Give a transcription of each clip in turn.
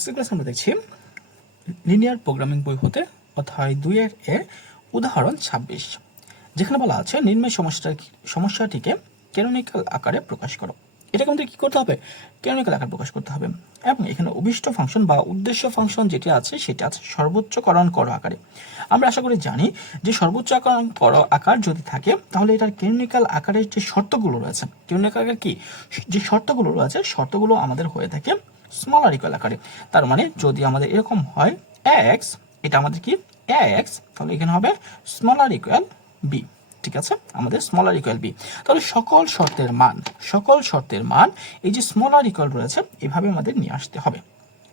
আজকের ক্লাসে আমরা দেখছি লিনিয়ার প্রোগ্রামিং বই হতে অধ্যায় দুইয়ের এ উদাহরণ ছাব্বিশ, যেখানে বলা আছে নির্ণয় সমস্যা সমস্যাটিকে ক্যানোনিক্যাল আকারে প্রকাশ করো। এটাকে আমাদের কী করতে হবে? ক্যানোনিক্যাল আকারে প্রকাশ করতে হবে। এবং এখানে অভিষ্ট ফাংশন বা উদ্দেশ্য ফাংশন যেটি আছে, সেটা আছে সর্বোচ্চকরণ করো আকারে। আমরা আশা করি জানি যে সর্বোচ্চকরণ করো আকার যদি থাকে, তাহলে এটার ক্যানোনিক্যাল আকারের যে শর্তগুলো রয়েছে ক্যানোনিক্যাল আকার কি? যে শর্তগুলো রয়েছে, শর্তগুলো আমাদের হয়ে থাকে স্মল আর ইকুয়াল আকারে। তার মানে যদি আমাদের এরকম হয় এক্স এটা আমাদের কি? এক্স তাহলে এখানে হবে স্মল আর ইকুয়াল বি ঠিক আছে? আমাদের স্মল আর ইকুয়াল বি তাহলে সকল শর্তের মান, সকল শর্তের মান, এই যে স্মল আর ইকুয়াল রয়েছে, এভাবে আমাদের নিয়ে আসতে হবে।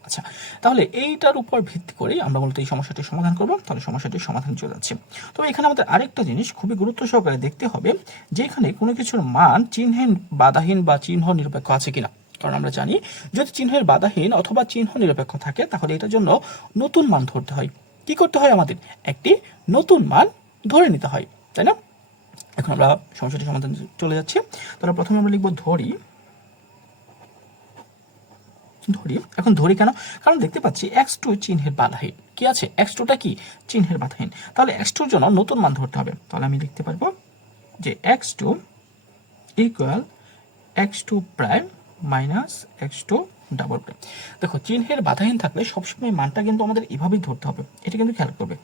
আচ্ছা তাহলে এইটার উপর ভিত্তি করে আমরা মূলত এই সমস্যাটির সমাধান করব। তাহলে সমস্যাটির সমাধান চলে যাচ্ছে। তো এখানে আমাদের আরেকটা জিনিস খুবই গুরুত্ব সহকারে দেখতে হবে যে এখানে কোনো কিছুর মান চিহ্নহীন, বাধাহীন বা চিহ্ন নিরপেক্ষ আছে কিনা। কারণ আমরা জানি যদি চিহ্নের বাধাহীন অথবা চিহ্ন নিরপেক্ষ থাকে, তাহলে এটার জন্য নতুন মান ধরতে হয়। কি করতে হয় আমাদের? একটি নতুন মান ধরে নিতে হয়, তাই না? এখন আমরা সমস্যাটি সমাধান চলে যাচ্ছি। তাহলে প্রথমে আমরা লিখব ধরি। ধরি? এখন ধরি কেন? কারণ দেখতে পাচ্ছি এক্স টু চিহ্নের বাধাহীন। কি আছে? এক্স টুটা কি? চিহ্নের বাধাহীন। তাহলে এক্স টুর জন্য নতুন মান ধরতে হবে। তাহলে আমি লিখতে পারব যে x two equal x two prime minus x two double prime দেখো, চিহ্নের বাধাহীন থাকলে সবসময় মানটা কিন্তু আমাদের এভাবেই ধরতে হবে। এটা কিন্তু খেয়াল করবে।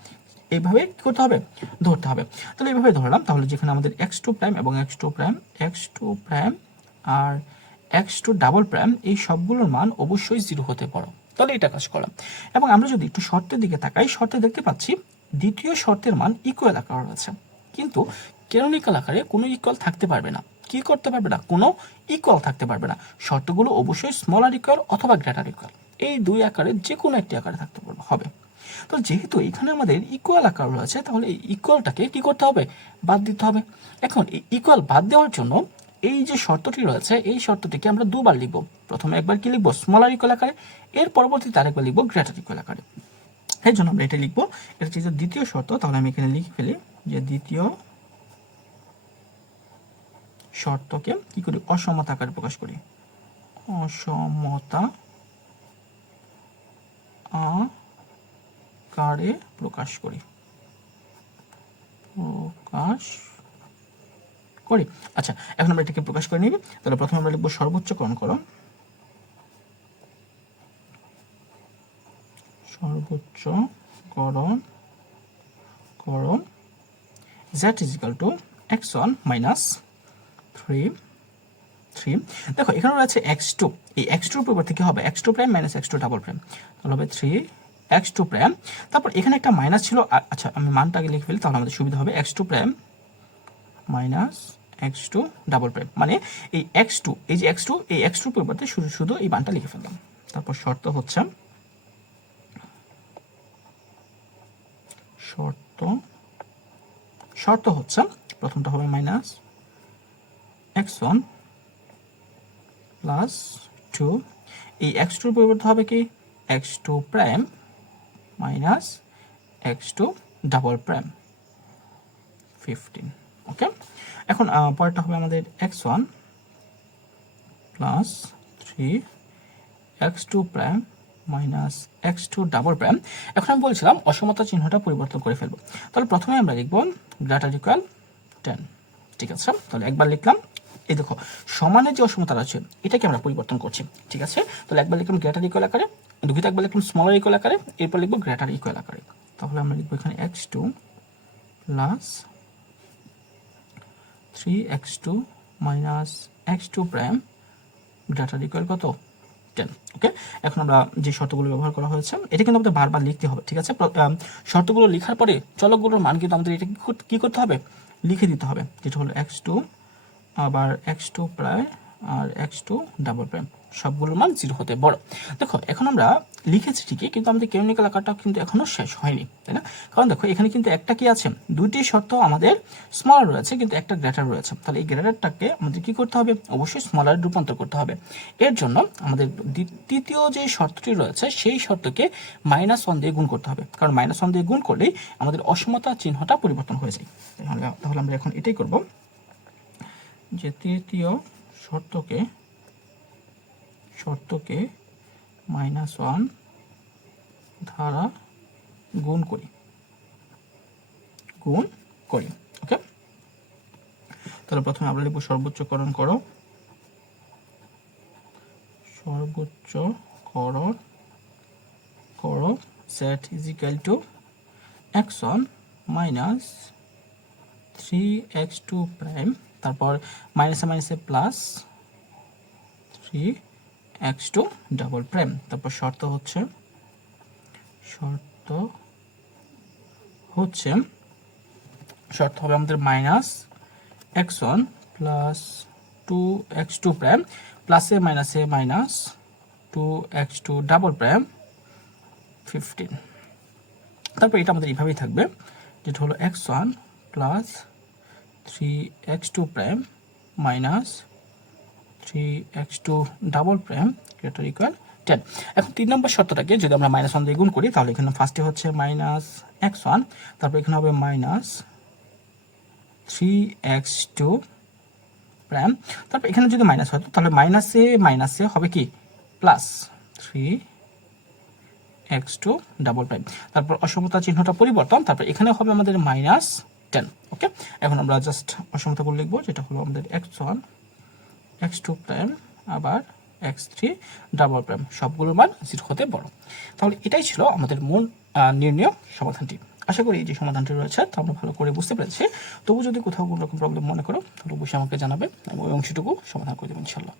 এইভাবে কি করতে হবে? ধরতে হবে। তাহলে এইভাবে ধরলাম তাহলে যেখানে আমাদের এক্স টু প্রাইম এবং x two prime, x two prime আর এক্স টু ডাবল প্রাইম, এই সবগুলোর মান অবশ্যই জিরো হতে পারো। তাহলে এটা কাজ করলাম এবং আমরা যদি একটু শর্তের দিকে তাকাই, শর্তে দেখতে পাচ্ছি, দ্বিতীয় শর্তের মান ইকুয়াল আকার রয়েছে। কিন্তু কেরনিক্যাল আকারে কোনো ইকুয়াল থাকতে পারবে না। কি করতে পারবে না, কোনো ইকুয়াল থাকতে পারবে না। শর্তগুলো অবশ্যই স্মলার ইকুয়াল অথবা গ্রেটার ইকুয়াল এই দুই আকারে যে কোনো একটি আকারে থাকতে পারবে, হবে। তো যেহেতু এখানে আমাদের ইকুয়াল আকার রয়েছে, তাহলে এই ইকুয়ালটাকে কি করতে হবে? বাদ দিতে হবে। এখন এই ইকুয়াল বাদ দেওয়ার জন্য এই যে শর্তটি রয়েছে, এই শর্তটিকে আমরা দুবার লিখব। প্রথমে একবার কি লিখব? স্মলার ইকুয়াল আকারে। এর পরবর্তীতে আরেকবার লিখব গ্রেটার ইকুয়াল আকারে। এর জন্য আমরা এটা লিখব। এটা হচ্ছে দ্বিতীয় শর্ত, তাহলে আমি এখানে লিখে ফেলি যে দ্বিতীয় শর্তকে কি করি? অসমতা আকারে প্রকাশ করি। অসমতা আকারে প্রকাশ করি। প্রকাশ করি। আচ্ছা এখন আমরা এটাকে প্রকাশ করে নিবি তাহলে প্রথমে আমরা লিখব সর্বোচ্চকরণ করো সর্বোচ্চকরণ করো z is equal to x1 minus 3 3 দেখো এখানে রয়েছে x2 এই x2 এর পরিবর্তে কি হবে? x2 prime minus x2 double prime তাহলে হবে 3 x2 প্রাইম তারপর এখানে একটা মাইনাস ছিল আচ্ছা আমি লিখে ফেলি, তাহলে আমাদের সুবিধা হবে x2 prime minus x2 double prime মানে এই x2 এই যে x2 এই x2 এর পরিবর্তে শুধু শুধু এই মানটা লিখে ফেললাম। তারপর শর্ত হচ্ছে, শর্ত শর্ত হচ্ছে, প্রথমটা হবে minus x one plus two এই এক্স টুর পরিবর্তে হবে কি? X two prime minus x two double prime fifteen okay এখন পরেরটা হবে আমাদের x one plus three x two prime minus x two double prime এখন আমি বলছিলাম অসমতা চিহ্নটা পরিবর্তন করে ফেলব। তাহলে প্রথমে আমরা লিখব গ্রেটার ইকুয়াল টেন ঠিক আছে? তাহলে একবার লিখলাম এই দেখো, সমানের যে অসমতা আছে এটাকে আমরা পরিবর্তন করছি। ঠিক আছে? তাহলে একবার লিখলাম গ্রেটার ইকুয়াল আকারে দুঃখিত একবার লিখলাম স্মলার ইকুয়াল আকারে, এরপর লিখব গ্রেটার ইকুয়াল আকারে। তাহলে আমরা লিখব এখানে x two plus three x two minus x two prime greater equal কত? টেন ওকে এখন আমরা যে শর্তগুলো ব্যবহার করা হয়েছে, এটা কিন্তু আমাদের বারবার লিখতে হবে, ঠিক আছে? শর্তগুলো লেখার পরে চলকগুলোর মান কিন্তু আমাদের এটা কি কর- কি করতে হবে? লিখে দিতে হবে, যেটা হলো এক্স টু আবার এক্স টু প্রায়, আর এক্স টু ডাবল প্রাইম সবগুলোর মান জিরো হতে বড়। দেখো, এখন আমরা লিখেছি ঠিকই, কিন্তু আমাদের কেমিক্যাল আকারটা কিন্তু এখনও শেষ হয়নি, তাই না? কারণ দেখো, এখানে কিন্তু একটা কি আছে? দুটি শর্ত আমাদের স্মলার রয়েছে, কিন্তু একটা গ্রেটার রয়েছে। তাহলে এই গ্রেটারটাকে আমাদের কি করতে হবে? অবশ্যই স্মলার রূপান্তর করতে হবে। এর জন্য আমাদের তৃতীয় যে শর্তটি রয়েছে, সেই শর্তকে মাইনাস ওয়ান দিয়ে গুণ করতে হবে। কারণ মাইনাস ওয়ান দিয়ে গুণ করলেই আমাদের অসমতা চিহ্নটা পরিবর্তন হয়ে যায়। তাহলে আমরা এখন এটাই করব। যে তৃতীয় শর্তকে শর্তকে মাইনাস ওয়ান দ্বারা গুণ করি। গুণ করি ওকে তাহলে প্রথমে আমরা লিখব সর্বোচ্চকরণ করো। সর্বোচ্চ করো করো set is equal to x one minus three x two prime তারপর মাইনাসে মাইনাসে plus three x two double prime তারপর শর্ত হচ্ছে শর্ত হচ্ছে, শর্ত হবে আমাদের minus x one plus two x two prime প্লাসে মাইনাসে minus two x two double prime fifteen তারপর এটা আমাদের এইভাবেই থাকবে, যেটা হলো x one plus three x two prime minus three x two double prime greater equal ten এখন তিন নম্বর শর্তটাকে যদি আমরা মাইনাস ওয়ান দিয়ে গুণ করি, তাহলে এখানে ফার্স্টে হচ্ছে মাইনাস এক্স ওয়ান তারপর এখানে হবে minus three x two prime তারপর এখানে যদি মাইনাস হয়, তাহলে মাইনাসে মাইনাসে হবে কি? Plus three x two double prime তারপর অসমতা চিহ্নটা পরিবর্তন, তারপর এখানে হবে আমাদের মাইনাস টেন ওকে এখন আমরা জাস্ট অসমতা বলে লিখব, যেটা হলো আমাদের x one x two prime আবার এক্স থ্রি ডাবল প্রাইম সবগুলোর মান জিরো হতে বড়। তাহলে এটাই ছিল আমাদের মূল নির্ণয় সমাধানটি। আশা করি যে সমাধানটি রয়েছে, তা আমরা ভালো করে বুঝতে পেরেছি। তবু যদি কোথাও কোনো রকম প্রবলেম মনে করো, তাহলে অবশ্যই আমাকে জানাবে, এবং অংশটুকু সমাধান করে দেবো ইনশাল্লাহ